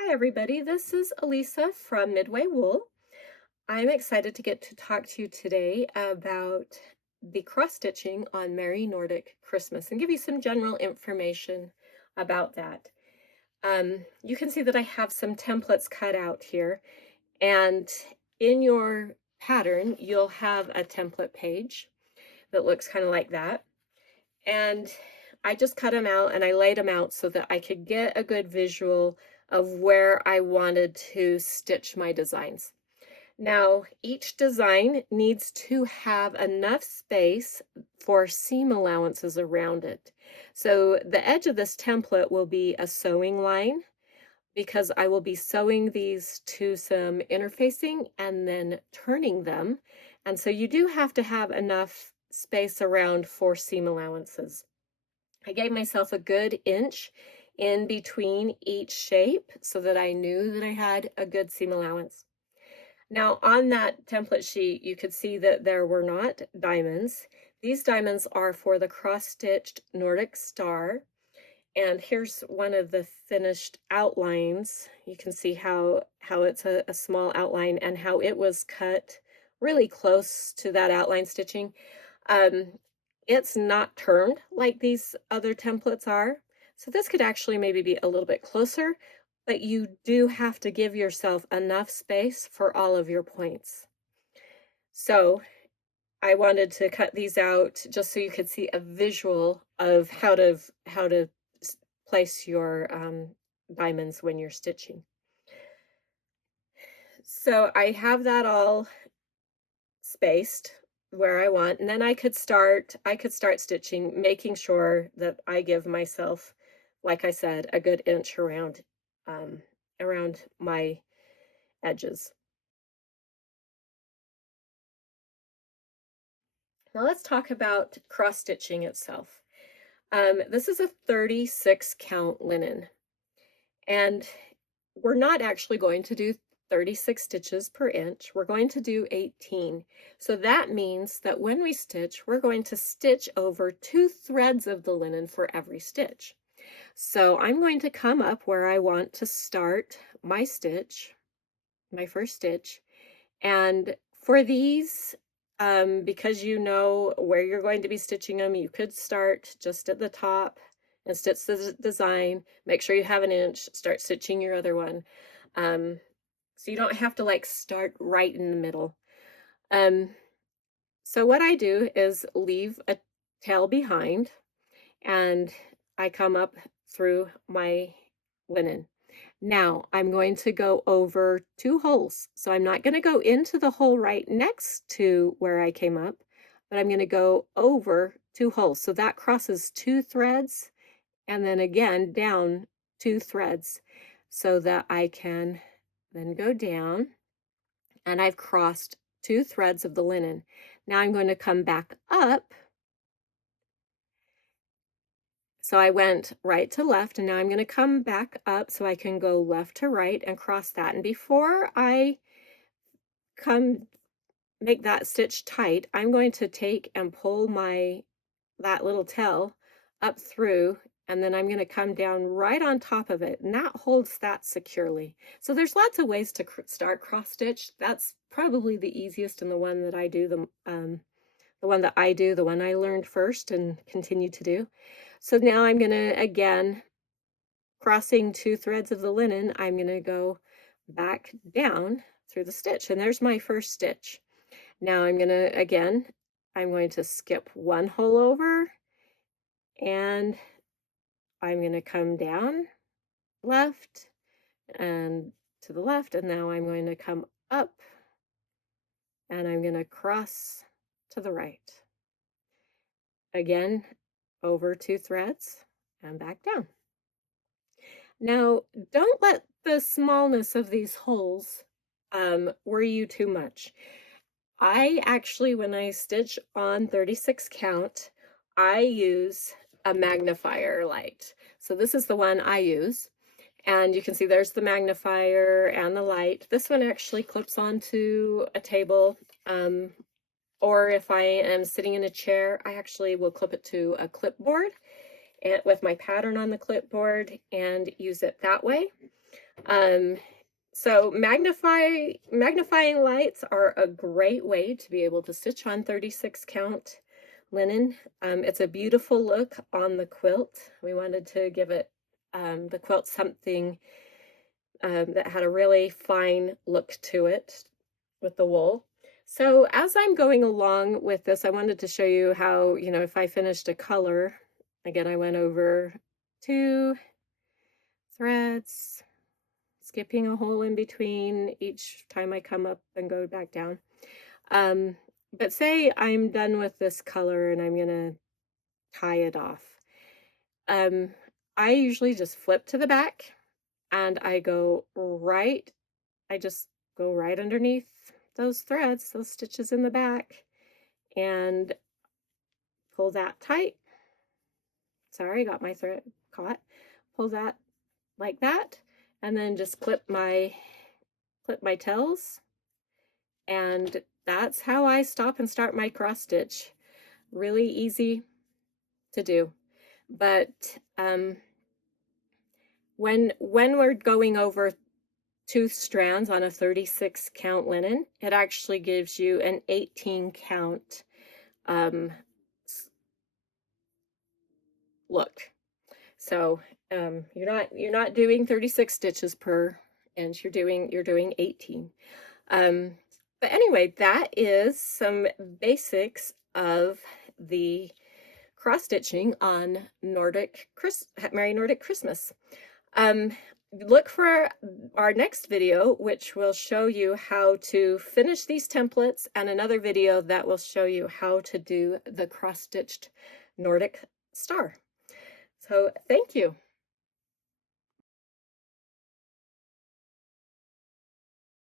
Hi everybody, this is Elisa from Midway Wool. I'm excited to get to talk to you today about the cross stitching on Merry Nordic Christmas and give you some general information about that. You can see that I have some templates cut out here, and in your pattern you'll have a template page that looks kind of like that. And I just cut them out and I laid them out so that I could get a good visual of where I wanted to stitch my designs. Now, each design needs to have enough space for seam allowances around it. So the edge of this template will be a sewing line because I will be sewing these to some interfacing and then turning them. And so you do have to have enough space around for seam allowances. I gave myself a good inch in between each shape so that I knew that I had a good seam allowance. Now on that template sheet, you could see that there were not diamonds. These diamonds are for the cross-stitched Nordic star. And here's one of the finished outlines. You can see how it's a small outline and how it was cut really close to that outline stitching. It's not turned like these other templates are. So this could actually maybe be a little bit closer, but you do have to give yourself enough space for all of your points. So I wanted to cut these out just so you could see a visual of how to place your diamonds when you're stitching. So I have that all spaced where I want, and then I could start stitching, making sure that I give myself, like I said, a good inch around around my edges. Now let's talk about cross stitching itself. This is a 36 count linen, and we're not actually going to do 36 stitches per inch. We're going to do 18. So that means that when we stitch, we're going to stitch over 2 threads of the linen for every stitch. So I'm going to come up where I want to start my stitch, my first stitch. And for these, because you know where you're going to be stitching them, you could start just at the top and stitch the design. Make sure you have an inch, start stitching your other one. So you don't have to like start right in the middle. So what I do is leave a tail behind and I come up through my linen. Now I'm going to go over 2 holes. So I'm not going to go into the hole right next to where I came up, but I'm going to go over 2 holes. So that crosses 2 threads and then again down 2 threads so that I can then go down, and I've crossed 2 threads of the linen. Now I'm going to come back up. So I went right to left, and now I'm going to come back up so I can go left to right and cross that. And before I come make that stitch tight, I'm going to take and pull that little tail up through, and then I'm going to come down right on top of it, and that holds that securely. So there's lots of ways to start cross stitch. That's probably the easiest and the one that I do, the one I learned first and continue to do. So now I'm going to, again, crossing 2 threads of the linen, I'm going to go back down through the stitch, and there's my first stitch. Now I'm going to, again, I'm going to skip 1 hole over, and I'm going to come down left and to the left, and now I'm going to come up and I'm going to cross to the right. Again, over 2 threads and back down. Now, don't let the smallness of these holes worry you too much. I actually, when I stitch on 36 count, I use a magnifier light. So this is the one I use. And you can see there's the magnifier and the light. This one actually clips onto a table. Or if I am sitting in a chair, I actually will clip it to a clipboard and with my pattern on the clipboard and use it that way. Um, so magnifying lights are a great way to be able to stitch on 36 count linen. It's a beautiful look on the quilt. We wanted to give it the quilt something that had a really fine look to it with the wool. So as I'm going along with this, I wanted to show you how, if I finished a color, again, I went over 2 threads, skipping a hole in between each time I come up and go back down. But say I'm done with this color and I'm gonna tie it off. I usually just flip to the back and I just go right underneath those threads, those stitches in the back, and pull that tight. Sorry, got my thread caught. Pull that like that, and then just clip my tails, and that's how I stop and start my cross stitch. Really easy to do. But when we're going over 2 strands on a 36 count linen, it actually gives you an 18 count look. So you're not doing 36 stitches per inch, you're doing 18. But anyway, that is some basics of the cross stitching on Merry Nordic Christmas. Look for our next video, which will show you how to finish these templates, and another video that will show you how to do the cross-stitched Nordic star. So thank you.